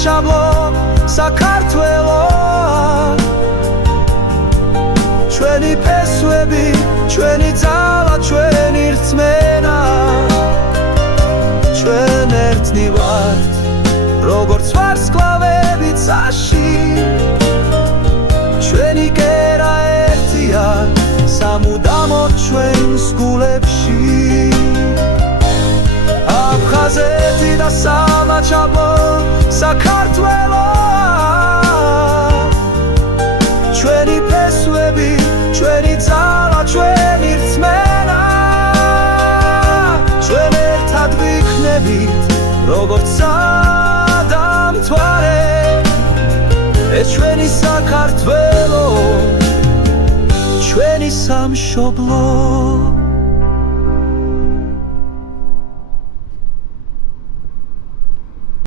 სამაჩაბლო საქართველოა ჩვენი ფესვები, ჩვენი ძალა, ჩვენი რწმენა ჩვენ ერთნი ვართ როგორც ვარსკვლავები ცაში ჩვენი კერა ერთია სამუდამოდ ჩვენს გულებში აფხაზეთი და სამაჩაბლო საქართველოა ჩვენი ფესვები, ჩვენი ძალა, ჩვენი რწმენა ჩვენ ერთად ვიქნებით როგორც სადამთვარე ეს ჩვენი საქართველო ჩვენი სამშობლო